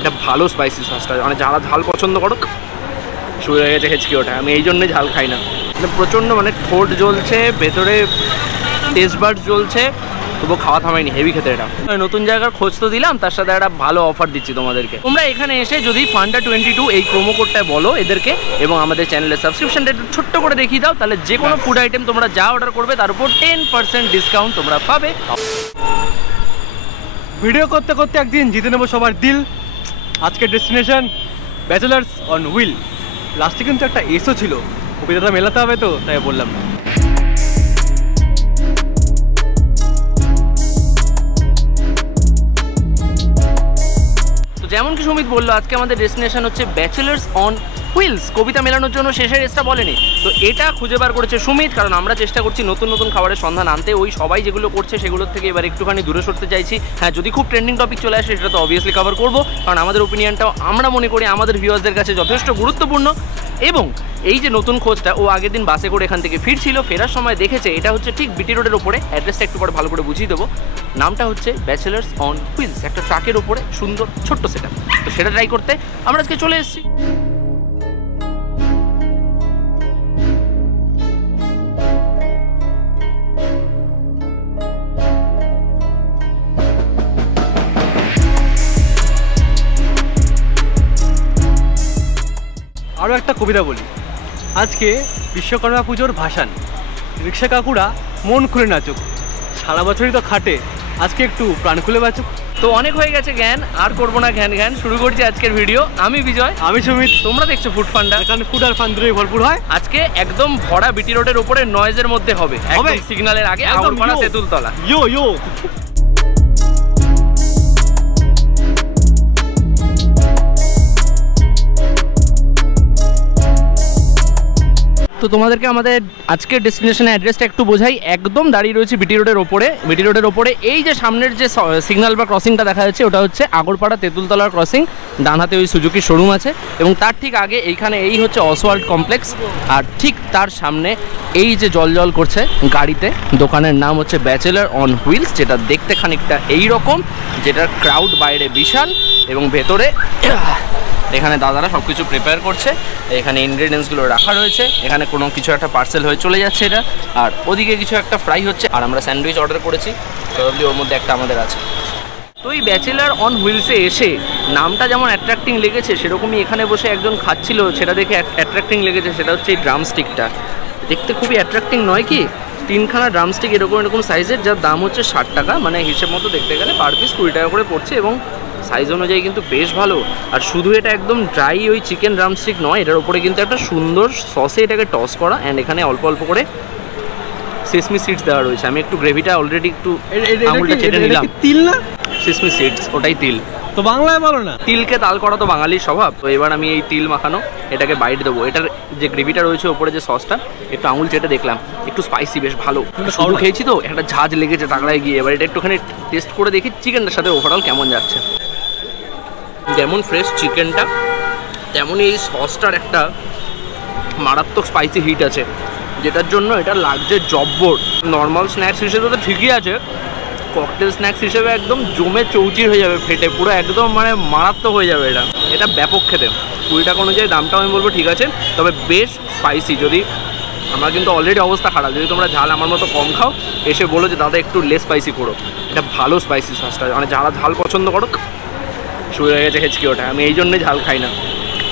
এটা ভালো স্পাইসি সসটা, মানে যারা ঝাল পছন্দ করো শুরু হয়ে গেছে হেঁচকি ওঠা। আমি এই জন্যই ঝাল খাই না। মানে প্রচণ্ড মানে ঠোঁট জ্বলছে, ভেতরে টেস্ট বাড জ্বলছে, তবু খাওয়া থামাইনি, হেভি খেতে এটা। নতুন জায়গার খোঁজ তো দিলাম, তার সাথে একটা ভালো অফার দিচ্ছি তোমাদেরকে। তোমরা এখানে এসে যদি ফান্ডা 22 এই প্রোমো কোডটা বলো এদেরকে এবং আমাদের চ্যানেলের সাবস্ক্রিপশনটা একটু ছোট্ট করে দেখিয়ে দাও, তাহলে যে কোনো ফুড আইটেম তোমরা যা অর্ডার করবে তার উপর 10% ডিসকাউন্ট তোমরা পাবে। ভিডিও করতে করতে একদিন জিতে নেবো সবার দিল। আজকের ডেস্টিনেশন ব্যাচেলার্স অন হুইল। লাস্টে কিন্তু একটা এসও ছিল, কবিতাটা মেলাতে হবে তো তাই বললাম না। যেমন কি সুমিত বললো, আজকে আমাদের ডেস্টিনেশন হচ্ছে ব্যাচেলার্স অন হুইলস। কবিতা মেলানোর জন্য শেষের রেসটা বলেনি, তো এটা খুঁজে বার করেছে সুমিত, কারণ আমরা চেষ্টা করছি নতুন নতুন খাবারের সন্ধান আনতে। ওই সবাই যেগুলো করছে সেগুলোর থেকে এবার একটুখানি দূরে সরতে চাইছি। হ্যাঁ, যদি খুব ট্রেন্ডিং টপিক চলে আসে সেটা তো অবভিয়াসলি কভার করবো, কারণ আমাদের ওপিনিয়নটাও আমরা মনে করি আমাদের ভিউয়ার্সদের কাছে যথেষ্ট গুরুত্বপূর্ণ। এবং এই যে নতুন খোঁজটা, ও আগের দিন বাসে করে এখান থেকে ফিরছিল, ফেরার সময় দেখেছে এটা হচ্ছে ঠিক বিটি রোডের ওপরে। অ্যাড্রেসটা একটু পরে ভালো করে বুঝিয়ে দেবো। নামটা হচ্ছে ব্যাচেলার্স অন হুইলস, একটা ট্রাকের ওপরে সুন্দর ছোট্ট সেটআপ। তো সেটা ট্রাই করতে আমরা আজকে চলে এসেছি। আরও একটা কবিতা বলি, আজকে বিশ্বকর্মা পুজোর ভাসান। রিক্সা কাকুরা মন খুলে নাচুক, সারা বছরই তো খাটে, আজকে একটু প্রাণ খুলে বাঁচুক। তো অনেক হয়ে গেছে জ্ঞান, আর করবো না জ্ঞান জ্ঞান। শুরু করছি আজকের ভিডিও। আমি বিজয়, আমি সুমিত, তোমরা দেখছো ফুড ফান্ডা। এখানে ফুড আর ফান দিয়ে ভরপুর হয়। আজকে একদম ভরা বিটি রোডের উপরে নয়েজের মধ্যে হবে, একদম সিগন্যালের আগে আগরপাড়া তেঁতুলতলা। ইয়ো ইয়ো। তো তোমাদেরকে আমাদের আজকের ডেস্টিনেশনের অ্যাড্রেসটা একটু বোঝাই। একদম দাঁড়িয়ে রয়েছে বিটি রোডের ওপরে। বিটি রোডের ওপরে এই যে সামনের যে সিগন্যাল বা ক্রসিংটা দেখা যাচ্ছে, ওটা হচ্ছে আগরপাড়া তেঁতুলতলার ক্রসিং। ডান হাতে ওই সুজুকি শোরুম আছে, এবং তার ঠিক আগে এইখানে এই হচ্ছে অসওয়াল্ড কমপ্লেক্স। আর ঠিক তার সামনে এই যে জল জল করছে গাড়িতে দোকানের নাম হচ্ছে ব্যাচেলার অন হুইলস, যেটা দেখতে খানিকটা এই রকম, যেটার ক্রাউড বাইরে বিশাল এবং ভেতরে এখানে দাদারা সব কিছু প্রিপেয়ার করছে। এখানে ইনগ্রেডিয়েন্টসগুলো রাখা রয়েছে, এখানে কোনো কিছু একটা পার্সেল হয়ে চলে যাচ্ছে এটা, আর ওদিকে কিছু একটা ফ্রাই হচ্ছে। আর আমরা স্যান্ডউইচ অর্ডার করেছি, প্রবাবলি ওর মধ্যে একটা আমাদের আছে। তো এই ব্যাচেলার অন হুইলসে এসে নামটা যেমন অ্যাট্রাক্টিং লেগেছে, সেরকমই এখানে বসে একজন খাচ্ছিল, সেটা দেখে অ্যাট্রাক্টিং লেগেছে। সেটা হচ্ছে এই ড্রামস্টিকটা, দেখতে খুবই অ্যাট্রাক্টিং নয় কি? 3খানা ড্রামস্টিক এরকম এরকম সাইজের, যার দাম হচ্ছে 60 টাকা, মানে হিসেব মতো দেখতে গেলে পার পিস 20 টাকা করে পড়ছে, এবং সাইজ অনুযায়ী কিন্তু বেশ ভালো। আর শুধু এটা একদম ড্রাই ওই চিকেন ড্রামস্টিক নয়, এটার উপরে কিন্তু একটা সুন্দর সসে এটাকে টস করা, অ্যান্ড এখানে অল্প অল্প করে সেসমি সিডস দেওয়া রয়েছে। আমি একটু গ্রেভিটা অলরেডি একটু আঙুলটা চেটে নিলাম। তিল না, সেসমি সিডস, ওটাই তিল। তো বাংলায় বলো না, তিলকে তাল করা তো বাঙালির স্বভাব। তো এবার আমি এই তিল মাখানো এটাকে বাইট দেবো। এটার যে গ্রেভিটা রয়েছে ওপরে যে সসটা, একটু আঙুল চেটে দেখলাম, একটু স্পাইসি, বেশ ভালো। শুরু খেয়েছি তো একটা ঝাঁজ লেগেছে তাগড়ায় গিয়ে। এবার এটা একটুখানি টেস্ট করে দেখি চিকেনটার সাথে ওভারঅল কেমন যাচ্ছে। যেমন ফ্রেশ চিকেনটা, তেমনই এই সসটার একটা মারাত্মক স্পাইসি হিট আছে, যেটার জন্য এটা লাগছে জব্বর। নর্মাল স্ন্যাক্স হিসেবে তো ঠিকই আছে, ককটেল স্ন্যাক্স হিসেবে একদম জমে চৌচির হয়ে যাবে, ফেটে পুরো একদম মানে মারাত্মক হয়ে যাবে এটা। এটা ব্যাপক খেতে। 20 টাকা অনুযায়ী দামটাও আমি বলবো ঠিক আছে, তবে বেশ স্পাইসি। যদি আমার কিন্তু অলরেডি অবস্থা খারাপ, যদি তোমরা ঝাল আমার মতো কম খাও, এসে বলো যে দাদা একটু লেস স্পাইসি করো। এটা ভালো স্পাইসি সসটা, মানে যারা ঝাল পছন্দ করো শুরু হয়ে গেছে হেঁচকি ওঠা। আমি এই জন্যই ঝাল খাই না,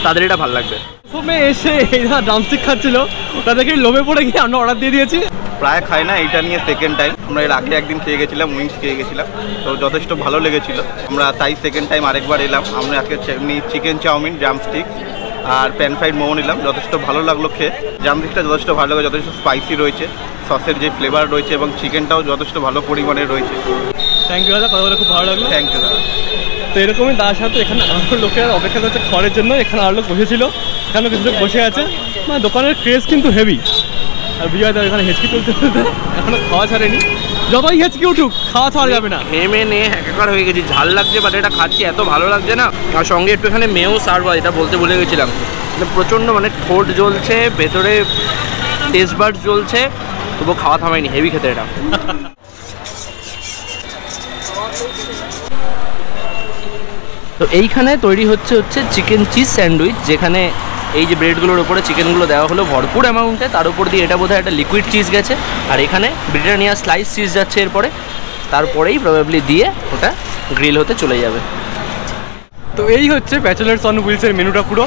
তাদের এটা ভালো লাগবে। প্রথমে এসে এইটা ড্রামস্টিক খাচ্ছিল, ওটা দেখে লোভে পড়ে গিয়ে আমরা অর্ডার দিয়ে দিয়েছি। প্রায় খাই না, এইটা নিয়ে সেকেন্ড টাইম। আমরা এর আগে একদিন খেয়ে গেছিলাম, উইংস খেয়ে গেছিলাম, তো যথেষ্ট ভালো লেগেছিল। আমরা তাই সেকেন্ড টাইম আরেকবার এলাম। আমরা আজকে চিকেন চাউমিন, ড্রামস্টিক আর প্যান ফ্রাইড মোমো নিলাম, যথেষ্ট ভালো লাগলো খেয়ে। ড্রামস্টিকটা যথেষ্ট ভালো লাগে, যথেষ্ট স্পাইসি রয়েছে, সসের যে ফ্লেভার রয়েছে, এবং চিকেনটাও যথেষ্ট ভালো পরিমাণে রয়েছে। থ্যাংক ইউ দাদা, কথা বলে খুব ভালো লাগলো। থ্যাংক ইউ দাদা। তো এরকমই তার সাথে এখানে আরও লোকেরা অপেক্ষা করছে খাওয়ার জন্য। এখানে আরও লোক বসেছিল, এখানেও কিছু লোক বসে আছে। মানে দোকানের ক্রেজ কিন্তু হেভি। আর বিজয় দা এখানে হেঁচকি তুলতে তুলতে এখনো খাওয়া ছাড়েনি। যতই হেঁচকি উঠুক খাওয়া ছাড়া যাবে না। ঘেমে নিয়ে একাকার হয়ে গেছি, ঝাল লাগছে, বাট এটা খাচ্ছি এত ভালো লাগছে না। আর সঙ্গে একটু এখানে মেয়েও সার্ভ হয়, এটা বলতে ভুলে গেছিলাম। প্রচণ্ড মানে ঠোঁট জ্বলছে, ভেতরে টেস্ট বাড জ্বলছে, তবু খাওয়া থামাইনি, হেভি খেতে এটা। তো এইখানে তৈরি হচ্ছে চিকেন চিজ স্যান্ডউইচ, যেখানে এই যে ব্রেডগুলোর উপরে চিকেনগুলো দেওয়া হলো ভরপুর অ্যামাউন্টে, তার উপর দিয়ে এটা বোধহয় একটা লিকুইড চিজ গেছে, আর এখানে ব্রিটানিয়া স্লাইস চিজ যাচ্ছে এরপরে, তারপরেই প্রবাবলি দিয়ে ওটা গ্রিল হতে চলে যাবে। তো এই হচ্ছে ব্যাচেলার্স অন হুইলসের মেনুটা পুরো।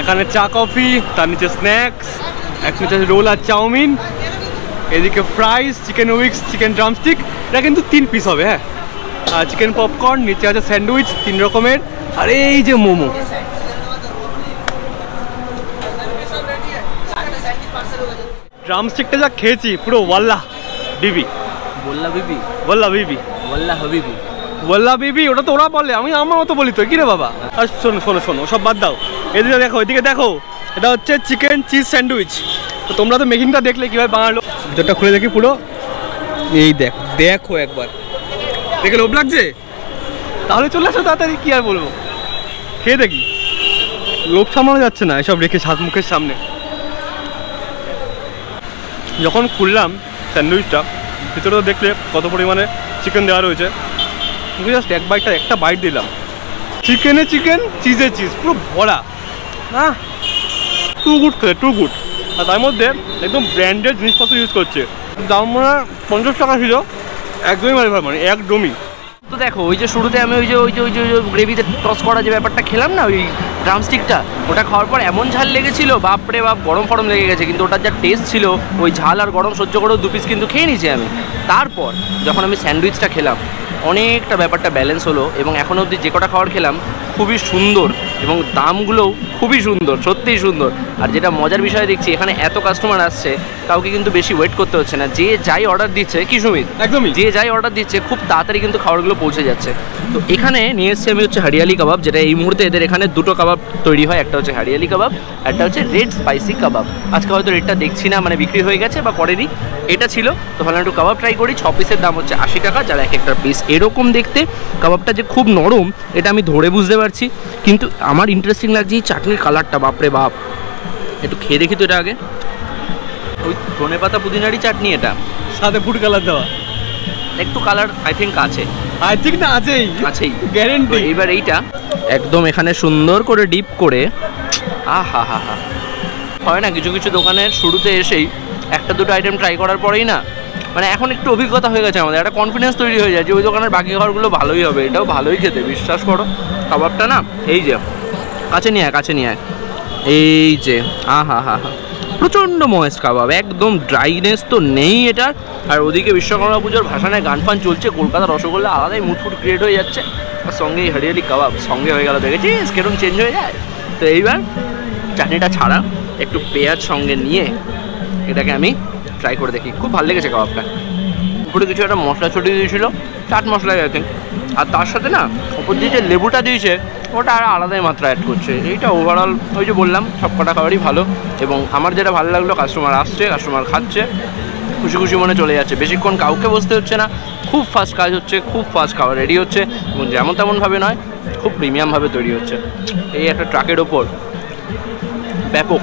এখানে চা কফি, তার নিচে স্ন্যাক্স, এক নিচে রোল আর চাউমিন, এদিকে fries, chicken wings, chicken drumstick, এটা কিন্তু 3 পিস হবে। হ্যাঁ, আর চিকেন পপকর্ন, নিচে আছে স্যান্ডউইচ 3 রকমের, আর এই যে মোমো। ড্রামস্টিকটা যা খেয়েছি পুরো ওয়াল্লাহ বিবি, বললা বিবি, ওয়াল্লাহ বিবি, বললা হাবিবি, ওয়াল্লাহ বিবি, ওটা তো ওরা বলে, আমি আমার মতো বলি তো। কি রে বাবা? আর শোনো শোনো শোনো, সব বাদ দাও, এদিকে দেখো, এদিকে দেখো, এটা হচ্ছে চিকেন চিজ স্যান্ডউইচ। তো তোমরা তো মেকিংটা দেখলে কীভাবে বানালো, ভিতরটা খুলে দেখি পুরো। এই দেখো দেখো একবার, দেখে লোভ লাগছে? তাহলে চলে আসো তাড়াতাড়ি, কি আর বলবো, খেয়ে দেখি। লোভ সামলানো যাচ্ছে না এসব রেখে সাত মুখের সামনে। যখন খুললাম স্যান্ডউইচটা, ভিতরে তো দেখলে কত পরিমাণে চিকেন দেওয়া রয়েছে। জাস্ট একটা বাইট দিলাম, চিকেনে চিকেন, চিজে চিজ, পুরো ভরা। না, টু গুড খেলে, টু গুড। আর তার মধ্যে একদম ব্র্যান্ডেড জিনিসপত্র ইউজ করছে। দাম মনে হয় 50 টাকা ছিল, একদমই মানে একদমই। তো দেখো, ওই যে শুরুতে আমি ওই যে গ্রেভিতে টস করা যে ব্যাপারটা খেলাম না, ওই ড্রামস্টিকটা, ওটা খাওয়ার পর এমন ঝাল লেগেছিল, বাপরে বাপ, গরম ফরম লেগে গেছে। কিন্তু ওটার যা টেস্ট ছিল, ওই ঝাল আর গরম সহ্য করেও 2 পিস কিন্তু খেয়ে নিয়েছি আমি। তারপর যখন আমি স্যান্ডউইচটা খেলাম, অনেকটা ব্যাপারটা ব্যালেন্স হলো, এবং এখনও অবধি যে কটা খাবার খেলাম খুবই সুন্দর, এবং দামগুলোও খুবই সুন্দর, সত্যিই সুন্দর। আর যেটা মজার বিষয় দেখছি, এখানে এত কাস্টমার আসছে, কাউকে কিন্তু বেশি ওয়েট করতে হচ্ছে না। যে যাই অর্ডার দিচ্ছে, কি সুমিত, একদমই যে যাই অর্ডার দিচ্ছে খুব তাড়াতাড়ি কিন্তু খাবারগুলো পৌঁছে যাচ্ছে। তো এখানে নিয়ে এসেছি আমি হরিয়ালি কাবাব, যেটা এই মুহূর্তে এদের এখানে 2টো কাবাব তৈরি হয়, একটা হচ্ছে হরিয়ালি কাবাব, একটা হচ্ছে রেড স্পাইসি কাবাব। আজকে হয়তো রেটটা দেখছি না, মানে বিক্রি হয়ে গেছে বা করেনি, এটা ছিল। তো ভালো একটু কাবাব ট্রাই করি। 6 পিসের দাম হচ্ছে 80 টাকা, যারা এক একটা পিস এরকম দেখতে। কাবাবটা যে খুব নরম এটা আমি ধরে বুঝতে পারছি, কিন্তু আমার ইন্টারেস্টিং লাগছে এই চাটনির কালারটা, বাপরে বাপ। একটু খেয়ে দেখি তো এটা আগে। ওই ধনেপাতা পুদিনারই চাটনি, এটা সাথে ফুড কালার দেওয়া, একটু কালার আই থিঙ্ক আছে, না আছেই গ্যারেন্টি। এইবার এইটা একদম এখানে সুন্দর করে ডিপ করে, আহা হা হা। হয় না কিছু কিছু দোকানের শুরুতে এসেই 1-2টো আইটেম ট্রাই করার পরেই না, মানে এখন একটু অভিজ্ঞতা হয়ে গেছে আমাদের, একটা কনফিডেন্স তৈরি হয়ে যায় যে ওই দোকানের বাকি খাবারগুলো ভালোই হবে, এটাও ভালোই খেতে, বিশ্বাস করো। কাবাবটা না, এই যে কাছে নিয়ে আয়, এই যে আহা হা হা, প্রচণ্ড ময়েস্ট কাবাব, একদম ড্রাইনেস তো নেই এটার। আর ওদিকে বিশ্বকর্মা পুজোর ভাসানে গান ফান চলছে, কলকাতা রসগোল্লা আলাদাই মুডফুড ক্রিয়েট হয়ে যাচ্ছে, আর সঙ্গে এই হরিয়ালি কাবাব সঙ্গে হয়ে গেল, দেখেছিস কেরম চেঞ্জ হয়ে যায়। তো এইবার চাটনিটা ছাড়া একটু পেঁয়াজ সঙ্গে নিয়ে এটাকে আমি ট্রাই করে দেখি। খুব ভালো লেগেছে কাবাবটা। উপরে কিছু একটা মশলা ছড়িয়ে দিয়েছিল, চাট মশলা গেছে, আর তার সাথে না ওপর দিয়ে যে লেবুটা দিয়েছে ওটা আর আলাদাই মাত্রা অ্যাড করছে। এইটা ওভারঅল ওই যে বললাম সব কটা খাবারই ভালো, এবং আমার যেটা ভালো লাগলো, কাস্টমার আসছে, কাস্টমার খাচ্ছে, খুশি খুশি মনে চলে যাচ্ছে, বেশিক্ষণ কাউকে বসতে হচ্ছে না, খুব ফাস্ট কাজ হচ্ছে, খুব ফাস্ট খাবার রেডি হচ্ছে, এবং যেমন তেমনভাবে নয়, খুব প্রিমিয়ামভাবে তৈরি হচ্ছে। এই একটা ট্রাকের ওপর ব্যাপক।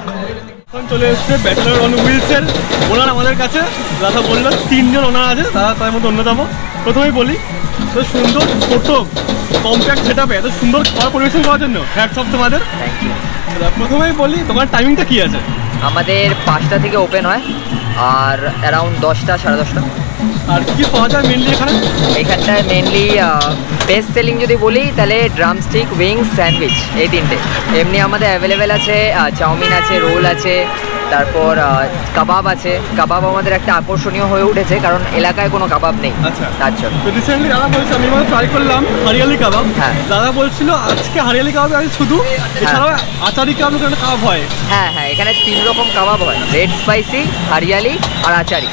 চলে এসছে ব্যাচেলর অন হুইলসের ওনার আমাদের কাছে, দাদা বললো 3 জন ওনার আছে, দাদা তার মধ্যে অন্যতম। প্রথমেই বলি, তো সুন্দর ছোট কম্প্যাক্ট সেটআপে এত সুন্দর খাবার পরিবেশন করার জন্য হ্যাটস অফ তোমাদের। Thank you. প্রথমেই বলি, তোমার টাইমিংটা কি আছে? আমাদের 5টা থেকে ওপেন হয়, আর অ্যারাউন্ড 10টা, 10:30টা। আর কি পাওয়া যায় মেনলি এখানে? এইখানটায় মেনলি বেস্ট সেলিং যদি বলি তাহলে ড্রামস্টিক, উইংস, স্যান্ডউইচ, এই 3টে। এমনি আমাদের অ্যাভেলেবেল আছে, চাউমিন আছে, রোল আছে, তারপর কাবাব আছে। কাবাব আমাদের একটা আকর্ষণীয় হয়ে উঠেছে, কারণ এলাকায় কোনো কাবাব নেই। আচ্ছা, তার জন্য। তো রিসেন্টলি দাদা বলছে, আমি মানে ট্রাই করলাম হরিয়ালি কাবাব। হ্যাঁ, দাদা বলছিল আজকে হরিয়ালি কাবাব আছে শুধু, এছাড়াও আচারি কাবাব একটা কাবাব হয়। হ্যাঁ হ্যাঁ, এখানে 3 রকম কাবাব হয়, রেড স্পাইসি, হরিয়ালি আর আচারি।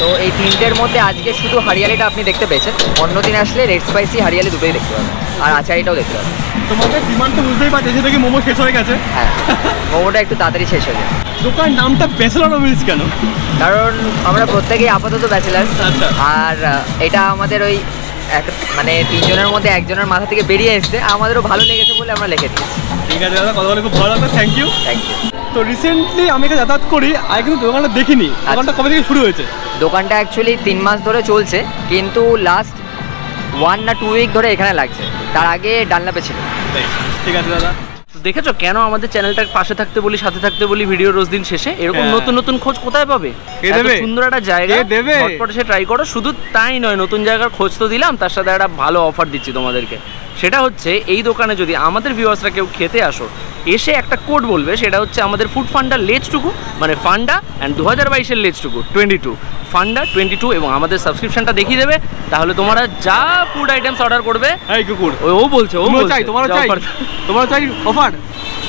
তো এই 3টের মধ্যে আজকে শুধু হরিয়ালিটা আপনি দেখতে পেয়েছেন, অন্য দিন আসলে রেড স্পাইসি, হরিয়ালি দুটোই দেখতে পাবেন, আর আচারিটাও দেখতে পাবেন। তোমাদের ডিমান্ড তো বুঝতেই পারছি, সেটা কি মোমো শেষ হয়ে গেছে। হ্যাঁ, মোমোটা একটু তাড়াতাড়ি শেষ হয়ে যায়। দোকানের নামটা ব্যাচেলর অন হুইলস কেন? কারণ আমরা প্রত্যেকেই আপাতত ব্যাচেলার্স, আচ্ছা। আর এটা আমাদের ওই মানে 3 জনের মধ্যে একজনের মাথা থেকে বেরিয়ে এসছে, আমাদেরও ভালো লেগেছে বলে আমরা লিখে দিয়েছি। ঠিক আছে দাদা, কথা বলে খুব ভালো লাগলো, থ্যাংক ইউ। Thank you. তো রিসেন্টলি আমি এখানে যাতায়াত করি, আর কিন্তু দোকানটা দেখিনি, দোকানটা কবে থেকে শুরু হয়েছে? দোকানটা অ্যাকচুয়ালি 3 মাস ধরে চলছে, কিন্তু লাস্ট 1 না 2 উইক ধরে এখানে লাগছে, তার আগে ডানলাপে ছিল। ঠিক আছে দাদা। দেখেছো কেন আমাদের চ্যানেলটার পাশে থাকতে বলি, সাথে থাকতে বলি ভিডিও রোজ দিন শেষে। এরকম নতুন নতুন খোঁজ কোথায় পাবে? এত সুন্দর একটা জায়গা ঝটপট এসে ট্রাই করো। শুধু তাই নয়, নতুন জায়গার খোঁজ তো দিলাম, তার সাথে একটা ভালো অফার দিচ্ছি তোমাদেরকে। সেটা হচ্ছে এই দোকানে যদি আমাদের ভিউয়ার্সরা কেউ খেতে আসো, এসে একটা কোড বলবে, সেটা হচ্ছে আমাদের ফুড ফান্ডার লেজটুকু, মানে ফান্ডা অ্যান্ড 2022-এর লেজটুকু 22 ফান্ডা 22, এবং আমাদের সাবস্ক্রিপশনটা দেখিয়ে দেবে। তাহলে তোমরা যা ফুড আইটেমস অর্ডার করবে, এই কুকুর ও বলছে তোমার চাই অফার।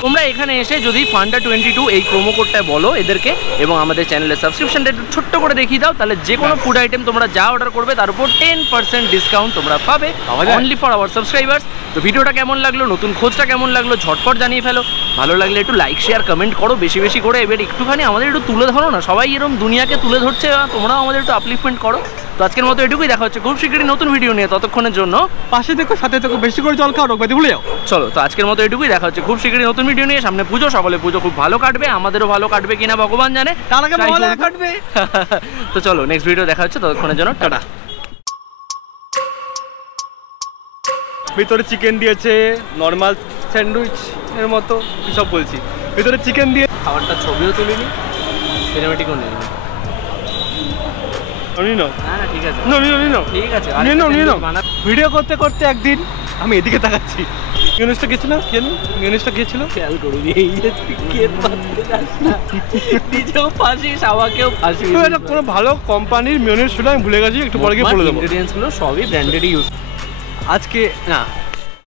তোমরা এখানে এসে যদি ফান্ডা 22 এই প্রোমো কোডটা বলো এদেরকে, এবং আমাদের চ্যানেলের সাবস্ক্রিপশনটা একটু ছোট্ট করে দেখিয়ে দাও, তাহলে যে কোনো ফুড আইটেম তোমরা যা অর্ডার করবে তার উপর 10% ডিসকাউন্ট তোমরা পাবে, অনলি ফর আওয়ার সাবস্ক্রাইবার্স। তো ভিডিওটা কেমন লাগলো, নতুন খোঁজটা কেমন লাগলো, ঝটপট জানিয়ে ফেলো। ভালো লাগলে একটু লাইক শেয়ার কমেন্ট করো বেশি বেশি করে। এবার একটুখানি আমাদের একটু তুলে ধরো না, সবাই এরকম দুনিয়াকে তুলে ধরছে, তোমরাও আমাদের একটু আপলিফমেন্ট করো। তো আজকের মতো এটুকুই, দেখা হচ্ছে খুব শীঘ্রই নতুন ভিডিও নিয়ে। ততক্ষণের জন্য পাশে থেকো, সাথে থেকো, বেশি করে জল খাও, রোগ ব্যাধি ভুলে যাও। চলো, তো আজকের মতো এটুকুই, দেখা হচ্ছে খুব শীঘ্রই নতুন ভিডিও নিয়ে। সামনে পুজো, সকলে পুজো খুব ভালো কাটবে, আমাদেরও ভালো কাটবে কিনা ভগবান জানে, তার আগে ভালো কাটবে। তো চলো, নেক্সট ভিডিও দেখা হচ্ছে, ততক্ষণের জন্য টাটা। ভিতরে চিকেন দিয়েছে, নর্মাল স্যান্ডউইচ এর মতো কি সব বলছি, ভিতরে চিকেন দিয়ে খাবারটা ছবিও তুলিনি, সিনেমেটিকও নিয়ে ভিডিও করতে করতে একদিন আমি এদিকে তাকাচ্ছি, মিউনিসটা গেছিল, মিউনিসটা গেছিল, খেয়াল করবি এই যে নিজেও ফাঁসিস আমাকেও ফাঁসি। এটা কোনো ভালো কোম্পানির মিউনিস ছিল, আমি ভুলে গেছি, একটু পরে গিয়ে বলে দেবো। ইনগ্রেডিয়েন্টসগুলো সবই ব্র্যান্ডেডই ইউজ। আজকে না